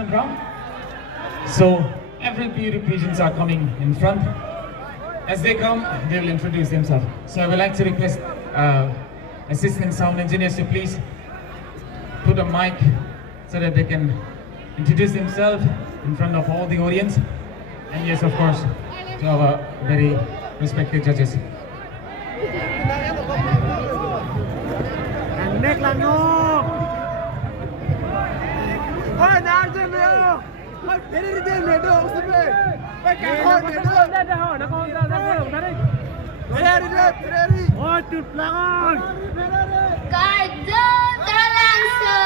introduction round. So every beauty pageants are coming in front. As they come, they will introduce themselves. So I would like to request assistant sound engineers to please put a mic so that they can introduce themselves in front of all the audience. And yes, of course, to our very respected judges. Next là ngô. Ôi nào chơi mèo. Ôi thế đi đi mèo đâu xem về. Phải cả thôi mèo đâu. Đây hỏi nó con ra đường ra đi. Đây đi. Ôi tụt lăng ơi. Cardon Taralangso.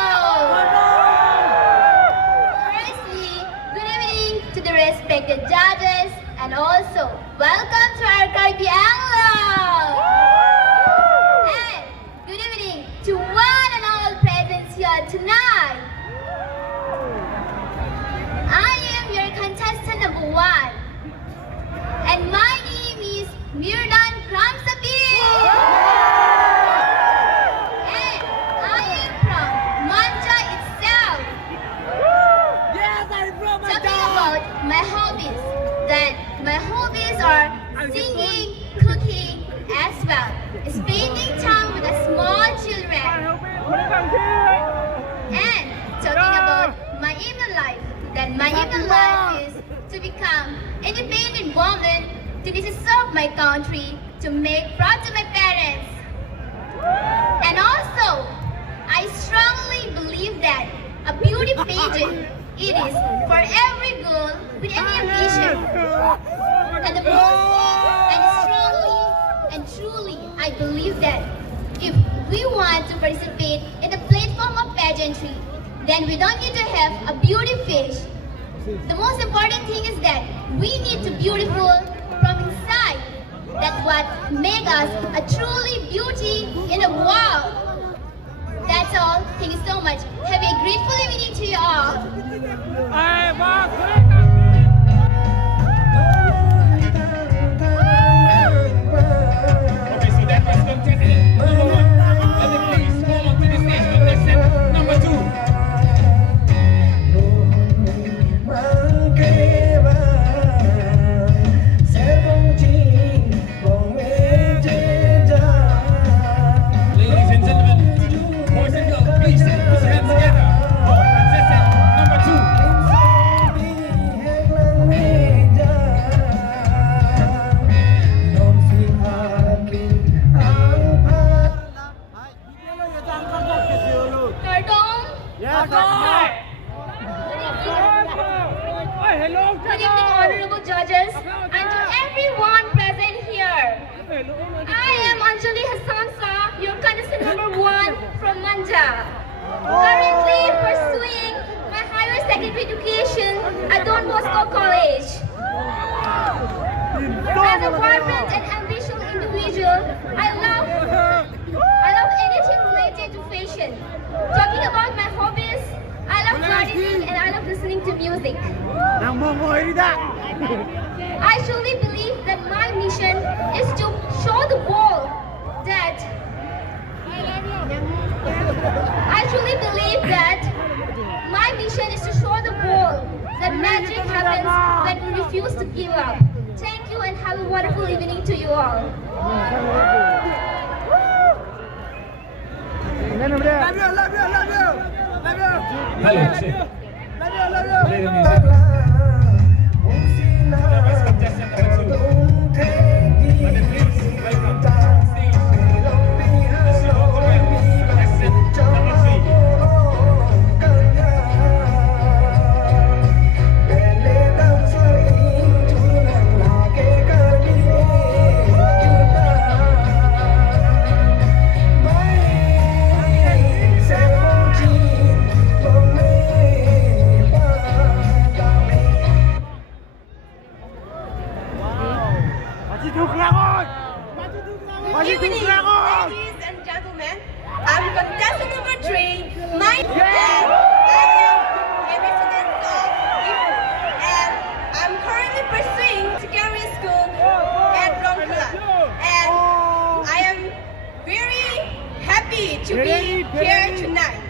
Firstly, good evening to the respected judges and also welcome to our Caribbean Anglo. And good evening to one and all presents here tonight. I am your contestant number 1 and my name is Mirdan Kramsapi. And I am from Manja itself. Yes, I'm from Manja. Talking about my hobbies, then my hobbies are singing, cooking as well. Spending time with the small children. And talking about my inner life, then my inner life is to become independent woman, to serve my country, to make proud to my parents. And also, I strongly believe that a beauty pageant, it is for every girl with any ambition. And the most, and strongly and truly, I believe that if we want to participate in the platform of pageantry, then we don't need to have a beauty face. The most important thing is that we need to be beautiful from inside. That's what makes us a truly beauty in the world. That's all. Thank you so much. Have a grateful evening to you all. Okay, so that was contestant number 1. Let me please call on to the stage contestant number 2. Ladies and gentlemen, boys and girls, please put your hands together for contestant number 2. Pardon? Yes, Good evening, honorable judges, and to everyone present here. I am Anjali Hassan Shah, your contestant number 1 from Manja. Currently pursuing my higher secondary education at Don Bosco College. As a vibrant and ambitious individual, I love anything related to fashion. Talking about my hobbies, I love gardening and I love listening to music. Nang mo ngồi đi đã. I truly believe that my mission is to show the world that magic happens when we refuse to give up. Thank you and have a wonderful evening to you all. Hello, play the music. That was contestant number 2. And then please welcome to the stage, Mr. Okoran, contestant number 3. Good evening, ladies and gentlemen. I'm contestant number 3. My name I am a resident of Ipoh, and I'm currently pursuing secondary school at Rongkula. And I am very happy to be here tonight.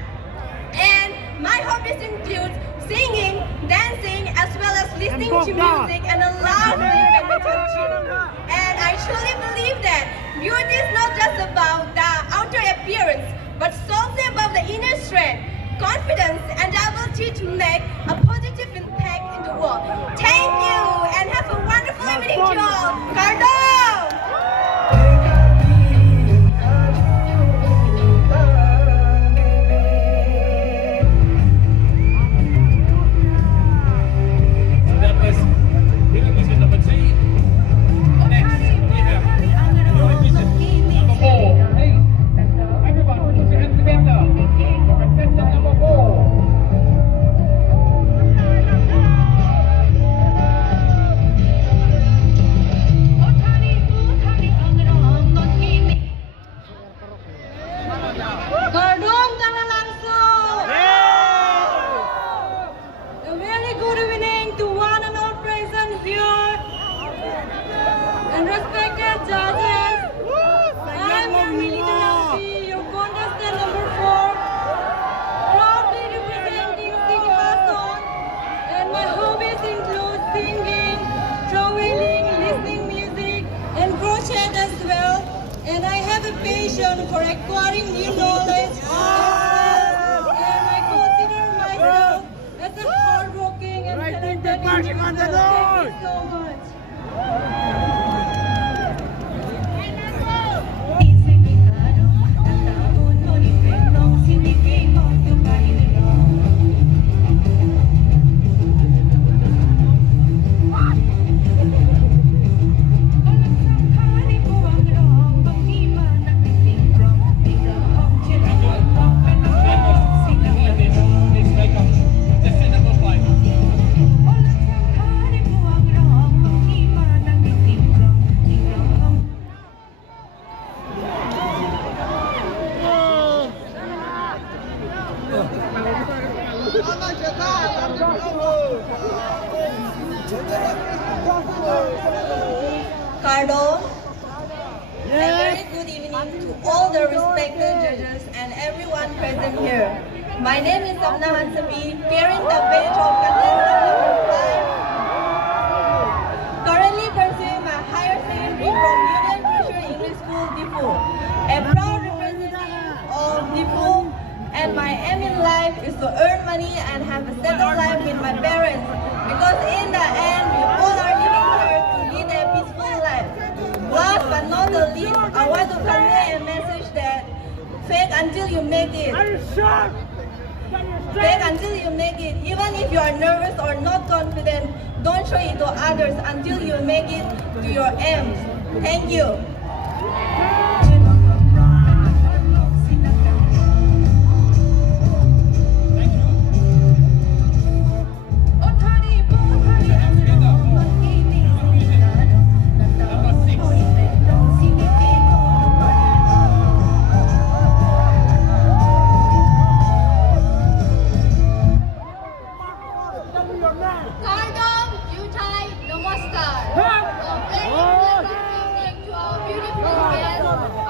And my hobbies include singing, dancing, as well as listening to music and a lovely badminton too. And I truly believe that beauty is not just about the outer appearance, but solely about the inner strength, confidence, and the ability to make a positive impact in the world. Thank you, and have a wonderful evening to all. Cardo! For acquiring new knowledge and I consider myself as a hardworking and talented individual. Thank you so much. Cardo, a very good evening to all the respected judges and everyone present here. My name is Sapna Hansapi, bearing the badge of contestant number 5. Currently pursuing my higher secondary from Union Tertiary English School, Difu. A proud representative of Difu, and my aim in life is to earn money and have a settled life with my parents. Because in the end, we all are living here to lead a peaceful life. Last but not the least, I want to convey a message that fake until you make it. Fake until you make it. Even if you are nervous or not confident, don't show it to others until you make it to your aims. Thank you.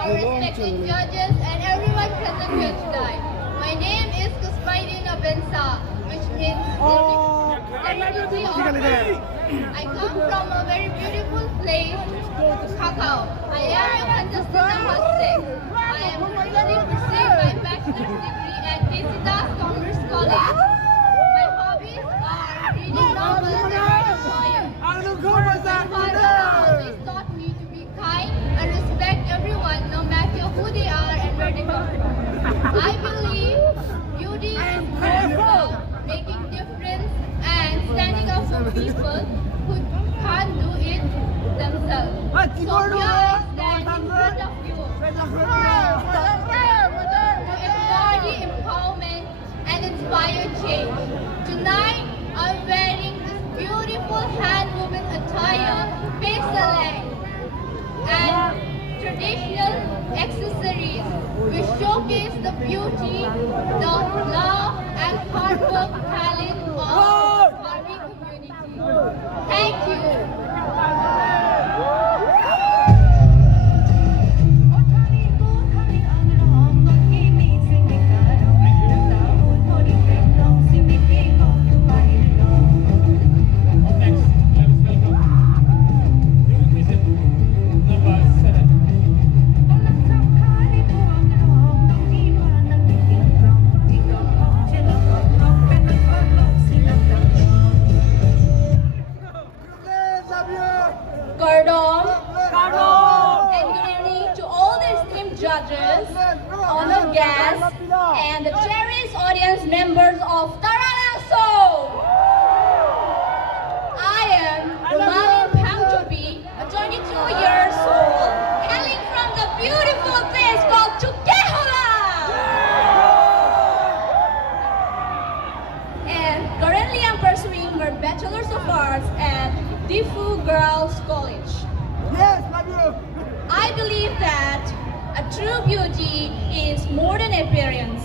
Respected judges and everyone present here tonight. My name is chepachini Angdeng, which means beauty of life. I come from a very beautiful place, Kakao. I am a contestant number 6. I am currently pursuing my bachelor's degree at Visitas Commerce College. My hobbies are reading novels and writing poems. My father always taught me to be kind and respect everyone, no matter who they are and where they come from. I believe beauty is beautiful, making difference and standing up for people who can't do it themselves. So here I stand in front of you to embody empowerment and inspire change. Tonight, I'm wearing this beautiful hand-woven attire, Pesalang, and traditional accessories which showcase the beauty, the love, and hard work talent of the Barbie community. Thank you. starts at Difu Girls College. Yes, love you. I believe that a true beauty is more than appearance.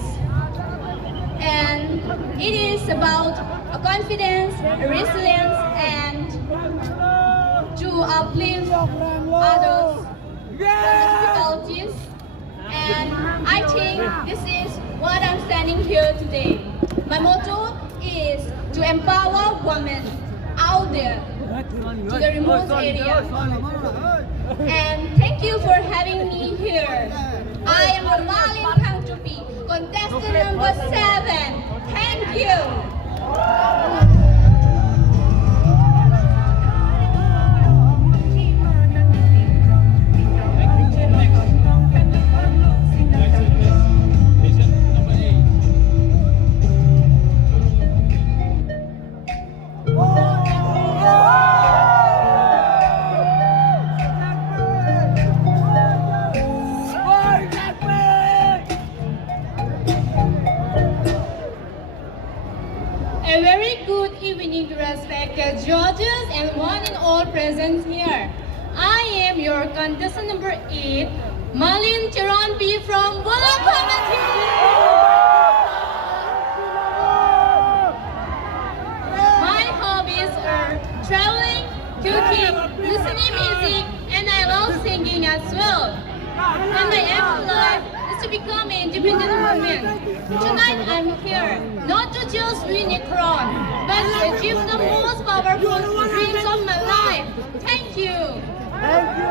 And it is about a confidence, a resilience, and to uplift others with difficulties. And I think this is what I'm standing here today. My motto is to empower women out there to the remote area. And thank you for having me here. I am Romalin Kangchupi, contestant number 7. Thank you. A very good evening to respected judges and one and all present here. I am your contestant number 8, Malin Chironpi from Bulacan. My hobbies are traveling, cooking, listening music, and I love singing as well. And my aim in life is to become an independent woman. Tonight I'm here not to just win a crown, but to achieve the most powerful dreams of my life. Thank you. Thank you.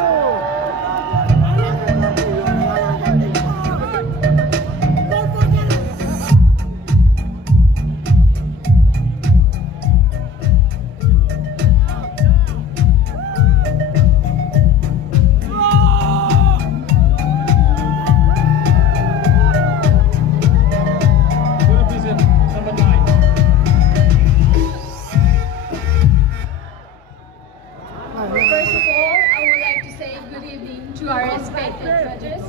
First of all, I would like to say good evening to our respected judges,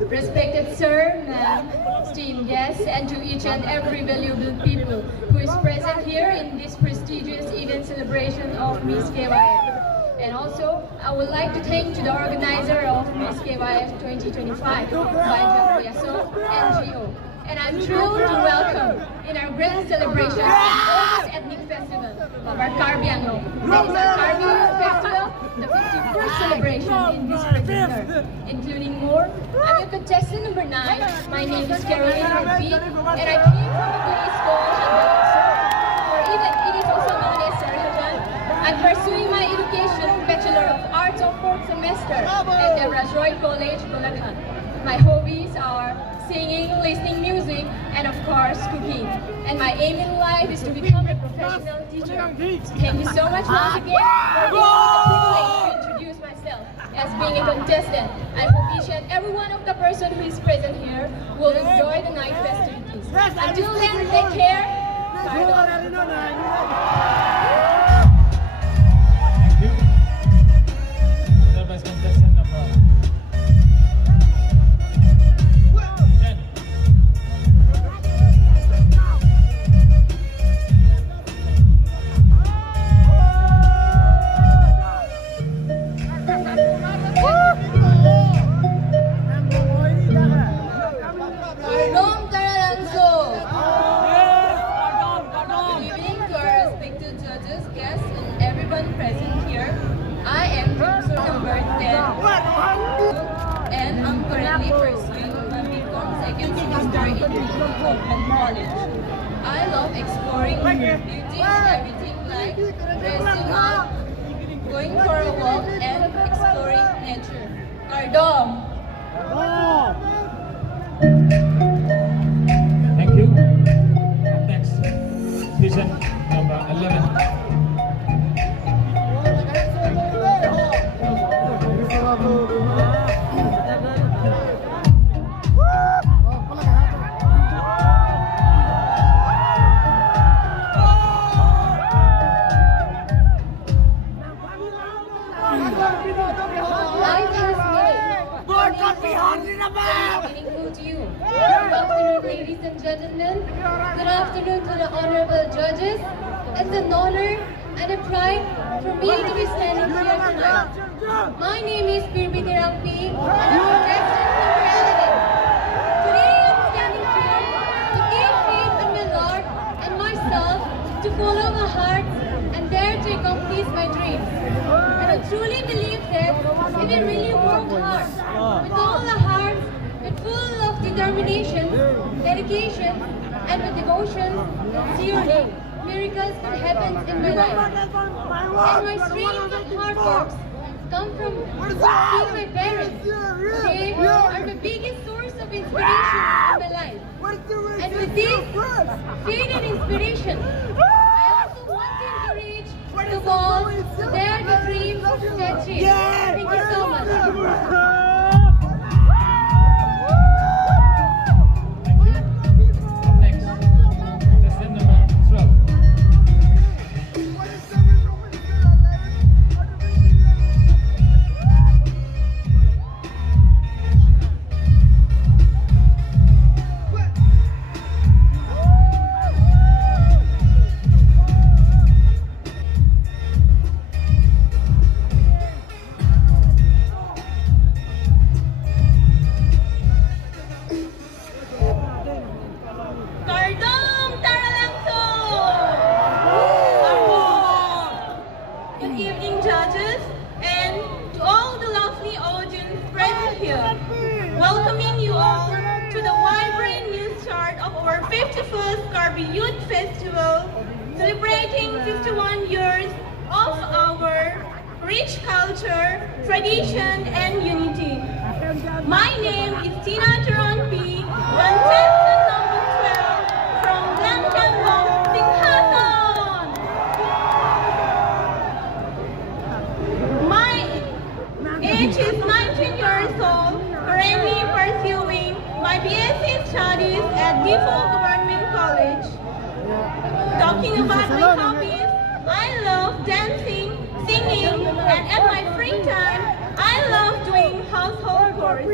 respected sir, ma'am, esteemed guests, and to each and every valuable people who is present here in this prestigious event celebration of Miss KYF. And also, I would like to thank to the organizer of Miss KYF 2025, by Yaso NGO. And I'm thrilled to welcome in our great celebration of August Ethnic Festival of our Carbiano. That is our Carbiano Festival, the 51st celebration in this particular, including more. I'm your contestant number 9. My name is Caroline Rugby, and I came from the place called Angdeng, or even it is also known as Sarajan. I'm pursuing my education, Bachelor of Arts of 4th semester at the Rajroy College, Bulacan. My hobbies are singing, listening music, and of course cooking. And my aim in life is to become a professional teacher. Thank you so much once again for giving me the privilege to introduce myself as being a contestant. I hope each and every one of the person who is present here will enjoy the night festivities. Until then, take care. Bye. Thank you. Otherwise, contestant number 10. Long Taralanso. Good evening to our respected judges, guests, and everyone present here. I am professor number 10, and I'm currently pursuing my BCom second semester in Government College. I love exploring beauty and everything like dressing up, going for a walk, and exploring nature. Kardom. Thank you. Next, division number 11. To you. Good afternoon, ladies and gentlemen. Good afternoon to the honorable judges. It's an honor and a pride for me to be standing here tonight. My name is Chepachini Angdeng, and I'm a resident of reality. Today I'm standing here to give faith in my Lord and myself to follow my heart and dare to accomplish my dreams. And I truly believe that if we really work hard, with all our hearts, with full of determination, dedication, and with devotion, sincerely, miracles can happen in my life. And my strength and hard work come from seeing my parents. They are the biggest source of inspiration in my life. And with this faith and inspiration, I also want to encourage the boys to dare to dream to achieve. Thank you so much. Welcoming you all to the vibrant news chart of our 51st Karbi Youth Festival, celebrating 51 years of our rich culture, tradition, and unity. My name is Tina Turon P, contestant number 12 from Langkambong, Singhaton. My age is 19 years old, currently pursuing my BSc studies at Default Government College. Talking about my hobbies, I love dancing, singing, and at my free time, I love doing household chores.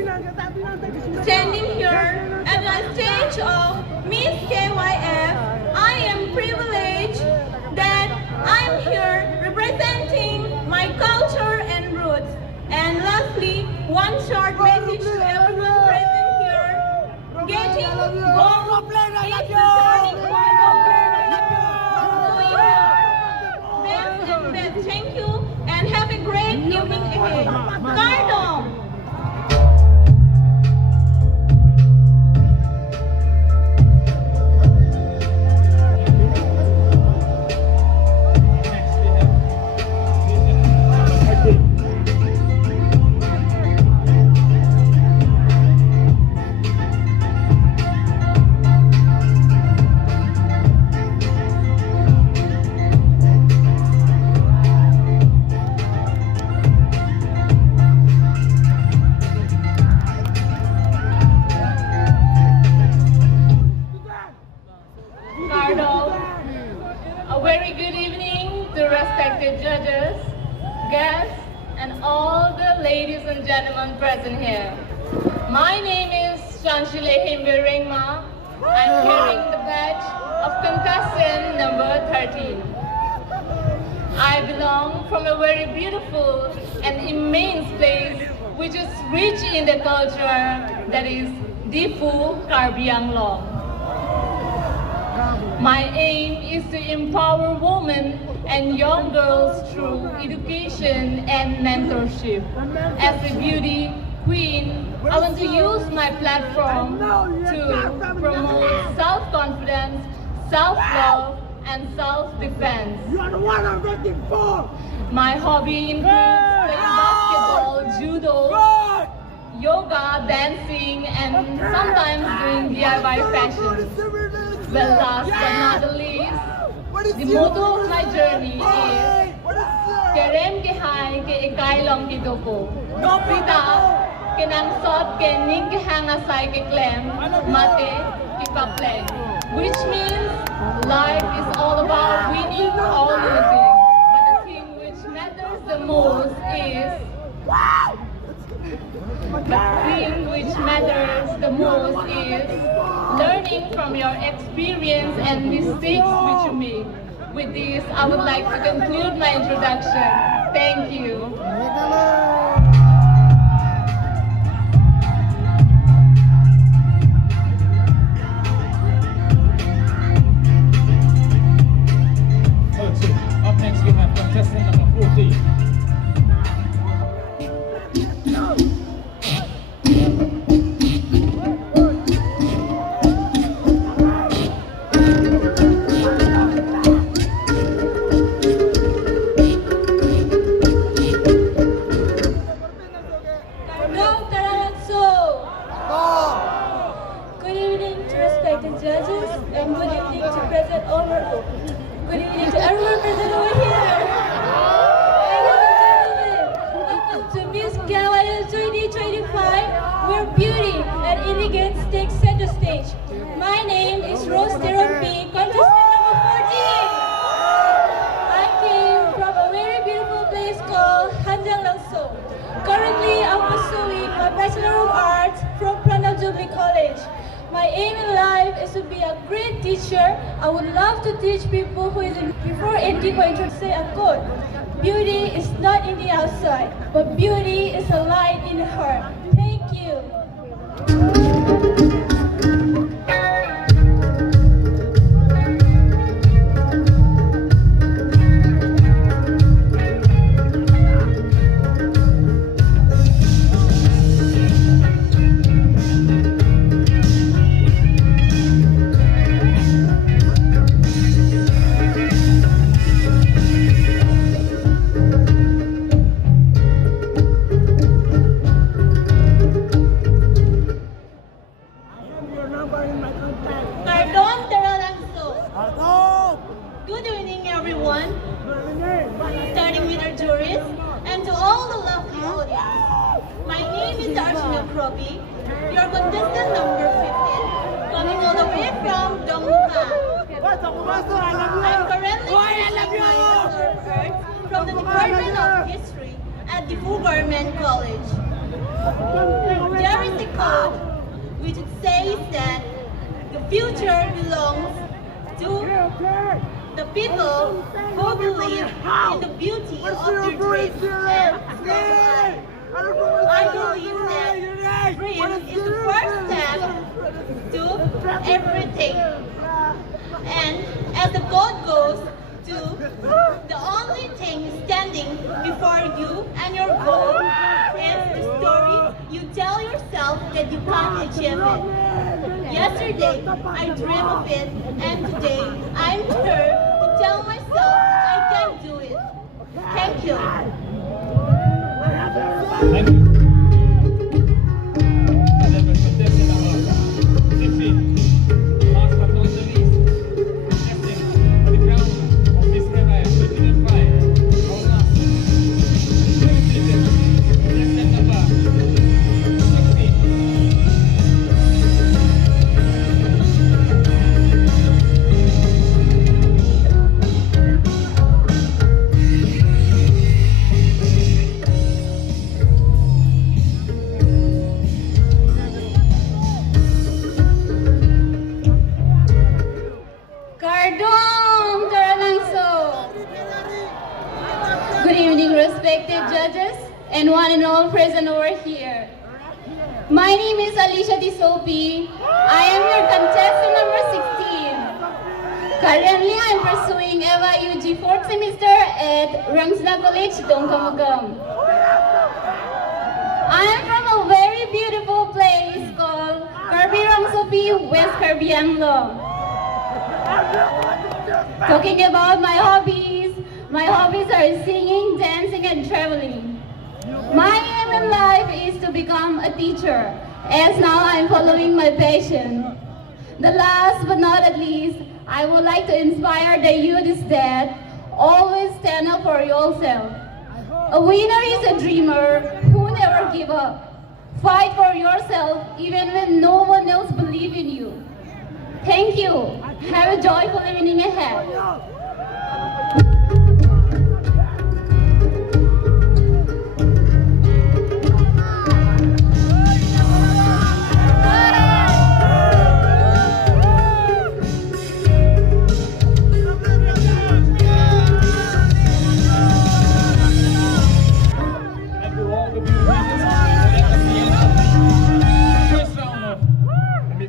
Standing here at the stage of Miss KYF, I am privileged that I'm here representing my culture and roots. And lastly, one short message to everyone present here. Getting gold is the turning point of best and best. Thank you and have a great evening ahead. Kardom! A very good evening to respected judges, guests, and all the ladies and gentlemen present here. My name is Chepachini Angdeng. I'm carrying the badge of contestant number 13. I belong from a very beautiful and immense place which is rich in the culture, that is Difu Karbi Anglong. My aim is to empower women and young girls through education and mentorship. As a beauty queen, I want to use my platform to promote self-confidence, self-love, and self-defense. You are the one I'm waiting for! My hobby includes playing basketball, judo, yoga, dancing, and sometimes doing DIY fashion. Well, last but not the least, the motto of my journey is Kerem ke hai ke ikai long ki doko. Pita ke nang sot ke ning ke hanga sai ke klem mate ki kapleng. Which means life is all about winning or losing. But the thing which matters the most is learning from your experience and mistakes which you make. With this, I would like to conclude my introduction. Thank you. Okay, up next we have contestant number 14. Good evening to respected judges and good evening to present over. Good evening to everyone present over here. Ladies and gentlemen, welcome to Miss Gala 2025, where beauty and elegance take center stage. My name is Joysing Bey, contestant number 14. I came from a very beautiful place called Angdeng. Currently, I'm pursuing my Bachelor of Arts from Jubilee College. My aim in life is to be a great teacher. I would love to teach people who is in. Before ending my intro, say a quote. Beauty is not in the outside, but beauty is a light in the heart. Thank you. Good evening, everyone. Starting with our juries and to all the lovely audience. My name is Chepachini, your contestant number 15, coming all the way from Dongmukan. I'm currently studying Bachelor of Arts from the Department of History at the Government College. There is a quote which says that the future belongs to the people who believe in the beauty of their dreams and life. I believe that dream is the first step to everything. And as the quote goes, the only thing standing before you and your goal is the story you tell yourself that you can't achieve it. Yesterday, I dreamed of it, and today, I'm sure to tell myself I can do it. Thank you. Thank you. And then contestant number 15. Last but not the least, contesting for the crown of Miss Gala 2025. Our last contestant number 16. Good evening, respected judges and one and all present over here. My name is Alicia Tisopi. I am your contestant number 16. Currently, I am pursuing Eva UG 4th semester at Rangsna College, Dongkamagam. I am from a very beautiful place called Karbi Rangsopi, West Karbi Anglong. Talking about my hobbies are singing, dancing, and traveling. My aim in life is to become a teacher, as now I'm following my passion. The last but not at least, I would like to inspire the youth is that always stand up for yourself. A winner is a dreamer who never give up. Fight for yourself even when no one else believes in you. Thank you. Have a joyful evening ahead.